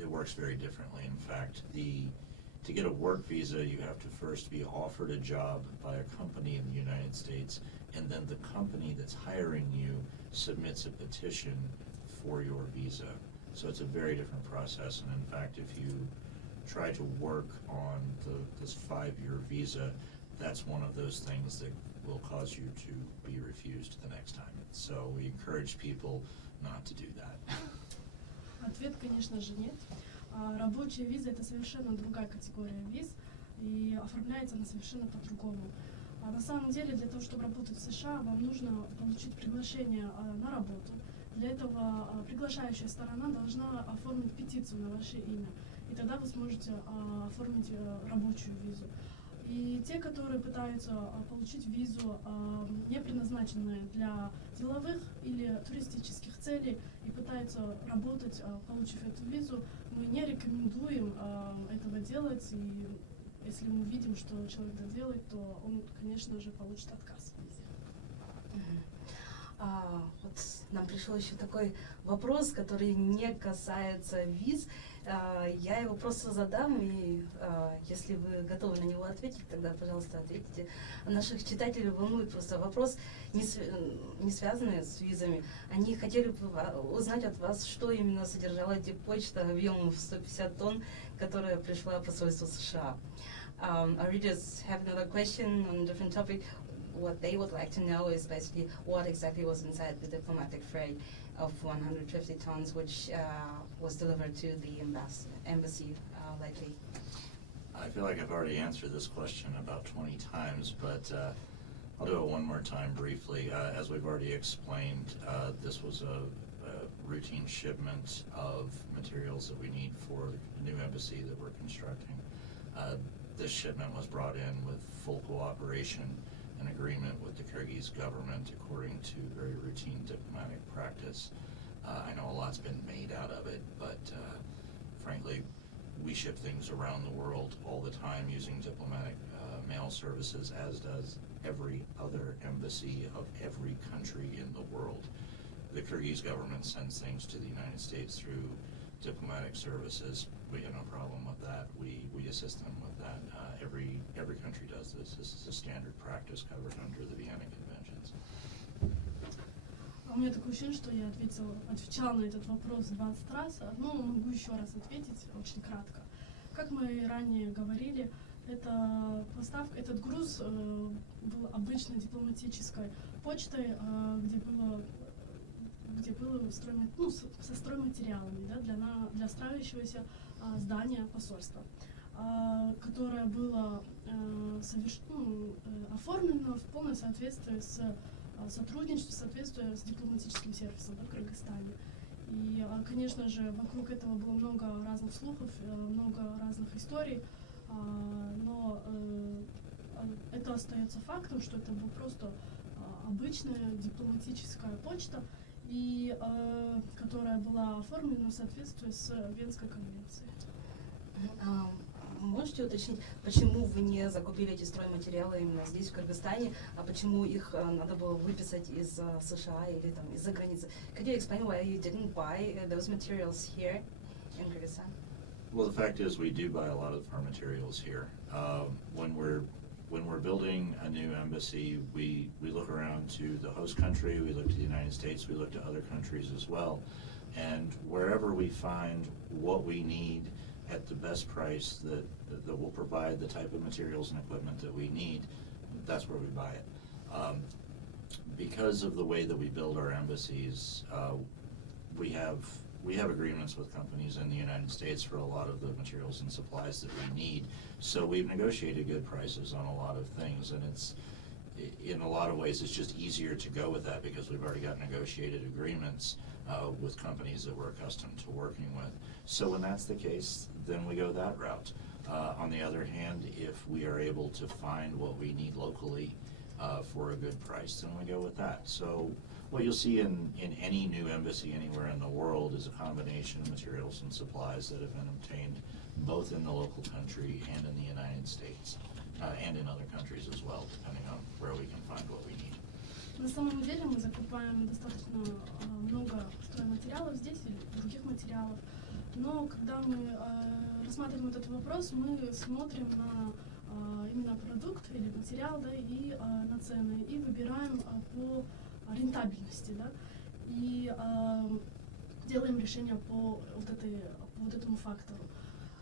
it works very differently. In fact, to get a work visa, you have to first be offered a job by a company in the United States, and then the company that's hiring you submits a petition for your visa. So it's a very different process, and in fact, if you try to work on this 5-year visa, that's one of those things that will cause you to be refused the next time. So we encourage people not to do that. Ответ, конечно же, нет. Рабочая виза — это совершенно другая категория виз, и оформляется она совершенно по-другому. На самом деле, для того, чтобы работать в США, вам нужно получить приглашение на работу. Для этого приглашающая сторона должна оформить петицию на ваше имя, и тогда вы сможете оформить рабочую визу. И те, которые пытаются получить визу, не предназначенную для деловых или туристических целей, и пытаются работать, получив эту визу, мы не рекомендуем этого делать, и если мы видим, что человек это делает, то он, конечно же, получит отказ в визе. Вот нам пришел еще такой вопрос, который не касается виз. Я его просто задам, и если вы готовы на него ответить, тогда, пожалуйста, ответите. Наших читателей волнует просто вопрос, не связанный с визами. Они хотели бы узнать от вас, что именно содержала почта объемом в 150 тонн, которая пришла в посольство США. Our readers have another question on a different topic. What they would like to know is basically what exactly was inside the diplomatic freight of 150 tons, which was delivered to the embassy lately. I feel like I've already answered this question about 20 times, but I'll do it one more time briefly. As we've already explained, this was a routine shipment of materials that we need for the new embassy that we're constructing. This shipment was brought in with full cooperation and agreement with the Kyrgyz government according to very routine diplomatic practice. I know a lot's been made out of it, but frankly, we ship things around the world all the time using diplomatic mail services, as does every other embassy of every country in the world. The Kyrgyz government sends things to the United States through diplomatic services. We have no problem with that. We assist them with that. Every country does this. This is a standard practice covered under the Vienna Conventions. У меня такое ощущение, что я отвечала на этот вопрос 20 раз, но могу еще раз ответить очень кратко. Как мы ранее говорили, этот груз был обычной дипломатической почтой, где было со стройматериалами, да, для строящегося здания посольства, которое было оформлено в полном соответствии с сотрудничеством, в соответствии с дипломатическим сервисом в Кыргызстане. И, конечно же, вокруг этого было много разных слухов, много разных историй, но это остается фактом, что это был просто обычная дипломатическая почта, и которая была оформлена в соответствии с Венской конвенцией. Можете уточнить, почему вы не закупили эти стройматериалы именно здесь, в Кыргызстане, а почему их надо было выписать из США или там из-за границы? Could you explain why you didn't buy those materials here in Kyrgyzstan? Well, the fact is, we do buy a lot of our materials here. When we're building a new embassy, we look around to the host country, we look to the United States, we look to other countries as well. And wherever we find what we need at the best price that will provide the type of materials and equipment that we need, that's where we buy it. Because of the way that we build our embassies, we have agreements with companies in the United States for a lot of the materials and supplies that we need. So we've negotiated good prices on a lot of things, and in a lot of ways it's just easier to go with that because we've already got negotiated agreements with companies that we're accustomed to working with. So when that's the case, then we go that route. On the other hand, if we are able to find what we need locally for a good price, then we go with that. So what you'll see in any new embassy anywhere in the world is a combination of materials and supplies that have been obtained both in the local country and in the United States, and in other countries as well, depending on where we can find what we need. На самом деле мы закупаем достаточно много стройматериалов здесь и других материалов, но когда мы рассматриваем этот вопрос, мы смотрим на именно продукт или материал, да, и на цены, и выбираем по рентабельности, да, и делаем решение по вот этому фактору,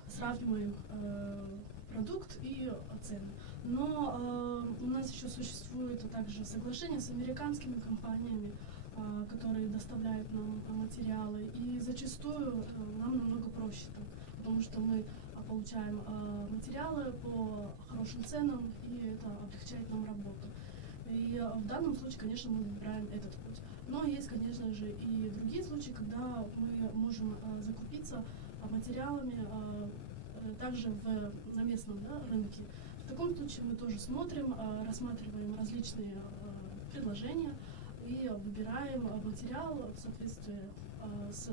сравниваем продукт и цены. Но у нас еще существует также соглашение с американскими компаниями, которые доставляют нам материалы, и зачастую нам намного проще так, потому что мы получаем материалы по хорошим ценам, и это облегчает нам работу. И в данном случае, конечно, мы выбираем этот путь. Но есть, конечно же, и другие случаи, когда мы можем закупиться материалами также на местном, да, рынке. В таком случае мы тоже смотрим, рассматриваем различные предложения и выбираем материал в соответствии с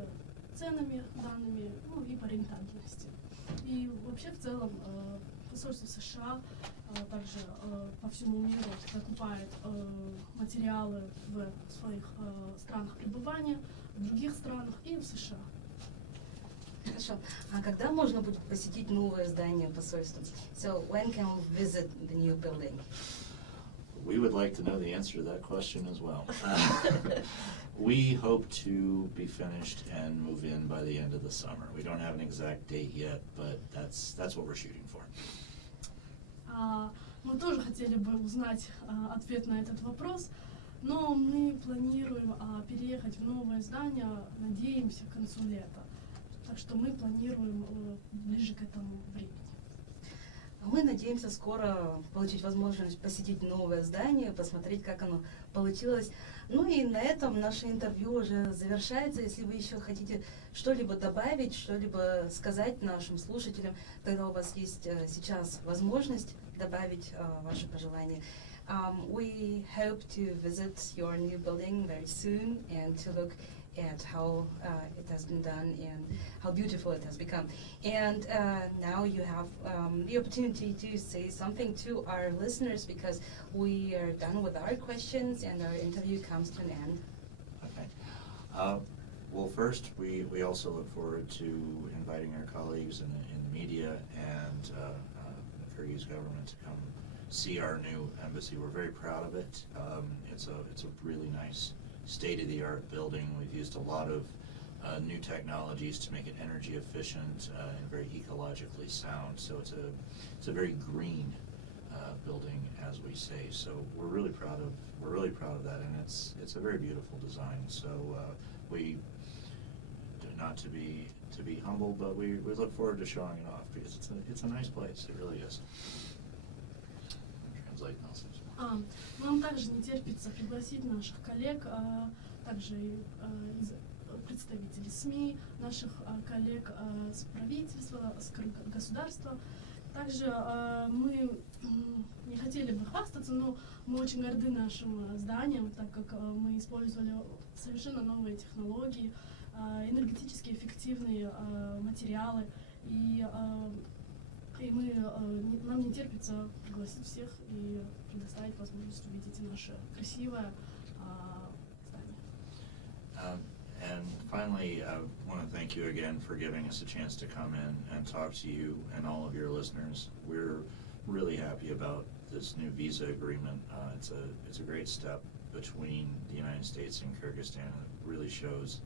ценами данными, ну и по рентабельности. И вообще в целом посольство США также по всему миру закупает материалы в своих странах пребывания, в других странах и в США. Хорошо. А когда можно будет посетить новое здание посольства? So when can we visit the new building? We would like to know the answer to that question as well. We hope to be finished and move in by the end of the summer. We don't have an exact date yet, but that's what we're shooting for. Мы тоже хотели бы узнать ответ на этот вопрос, но мы планируем переехать в новое здание, надеемся, к концу лета. Так что мы планируем ближе к этому времени. Мы надеемся скоро получить возможность посетить новое здание, посмотреть, как оно получилось. Ну и на этом наше интервью уже завершается. Если вы еще хотите что-либо добавить, что-либо сказать нашим слушателям, тогда у вас есть сейчас возможность добавить ваши пожелания. We hope to visit your new building very soon and to look at how it has been done and how beautiful it has become. And now you have the opportunity to say something to our listeners because we are done with our questions and our interview comes to an end. Okay. Well, first, we also look forward to inviting our colleagues in the media and the Kyrgyz government to come see our new embassy. We're very proud of it. It's a really nice state-of-the-art building. We've used a lot of new technologies to make it energy efficient and very ecologically sound. So it's a very green building, as we say. So we're really proud of that, and it's a very beautiful design. So we not to be humble, but we look forward to showing it off because it's a nice place. It really is. Translate also. Нам также не терпится пригласить наших коллег, также из представителей СМИ, наших коллег с правительства, с государства. Также мы не хотели бы хвастаться, но мы очень горды нашим зданием, так как мы использовали совершенно новые технологии, энергетически эффективные материалы, и нам не терпится пригласить всех и предоставить возможность увидеть наше красивое здание. And finally, I want to thank you again for giving us a chance to come in and talk to you and all of your listeners. We're really happy about this new visa agreement. It's a great step between the United States and Kyrgyzstan. It really shows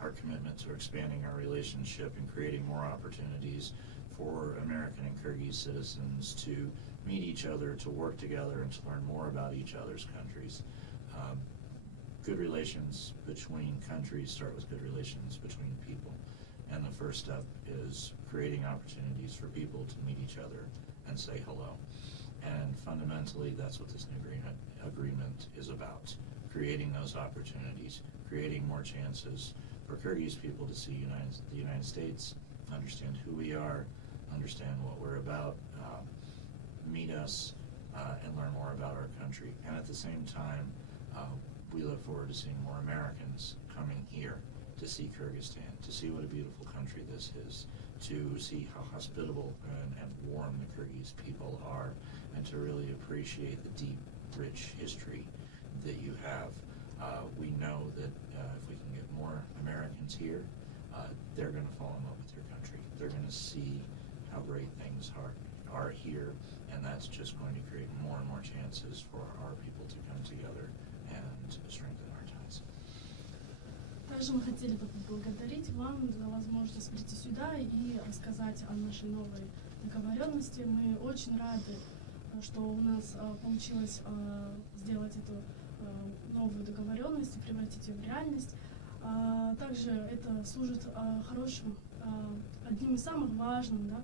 our commitment to expanding our relationship and creating more opportunities for American and Kyrgyz citizens to meet each other, to work together, and to learn more about each other's countries. Good relations between countries start with good relations between people. And the first step is creating opportunities for people to meet each other and say hello. And fundamentally, that's what this new agreement is about. Creating those opportunities, creating more chances for Kyrgyz people to see the United States, understand who we are, understand what we're about, meet us, and learn more about our country. And at the same time, we look forward to seeing more Americans coming here to see Kyrgyzstan, to see what a beautiful country this is, to see how hospitable and warm the Kyrgyz people are, and to really appreciate the deep, rich history that you have. We know that if we can get more Americans here, they're going to fall in love with your country. They're going to see how great things are here, and that's just going to create more and more chances for our people to come together and strengthen our ties. Также мы хотели бы поблагодарить вам за возможность прийти сюда и рассказать о нашей новой договоренности. Мы очень рады, что у нас получилось сделать эту новую договоренность и превратить ее в реальность. Также это служит хорошим, одним из самых важных,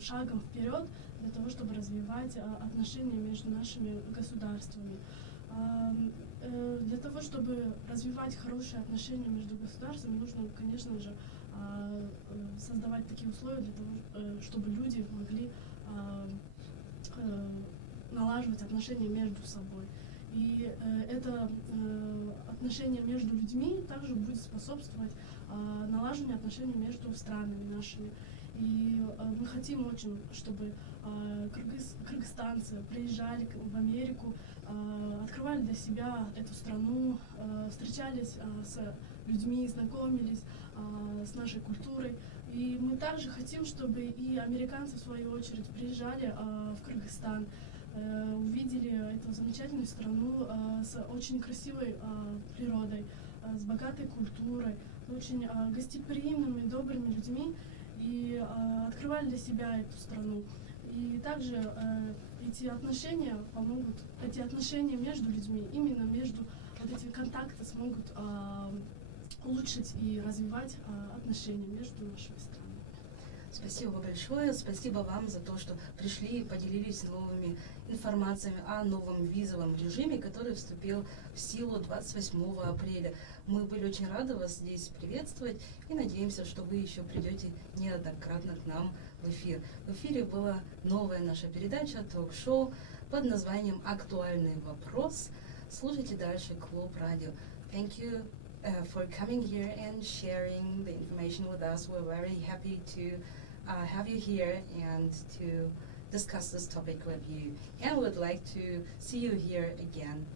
шагом вперед для того, чтобы развивать отношения между нашими государствами. Для того, чтобы развивать хорошие отношения между государствами, нужно, конечно же, создавать такие условия для того, чтобы люди могли налаживать отношения между собой. И это отношение между людьми также будет способствовать налаживанию отношений между странами нашими. И мы хотим очень, чтобы кыргызстанцы приезжали в Америку, открывали для себя эту страну, встречались с людьми, знакомились с нашей культурой. И мы также хотим, чтобы и американцы, в свою очередь, приезжали в Кыргызстан, увидели эту замечательную страну с очень красивой природой, с богатой культурой, очень гостеприимными, добрыми людьми, и открывали для себя эту страну. И также эти отношения помогут, эти отношения между людьми, именно между вот эти контакты смогут улучшить и развивать отношения между нашими странами. Спасибо большое. Спасибо вам за то, что пришли и поделились новыми информациями о новом визовом режиме, который вступил в силу 28 апреля. Мы были очень рады вас здесь приветствовать и надеемся, что вы еще придете неоднократно к нам в эфир. В эфире была новая наша передача, ток-шоу под названием «Актуальный вопрос». Слушайте дальше Клуб Радио. Thank you for coming here and sharing the information with us. We're very happy to have you here and to discuss this topic with you. And would like to see you here again.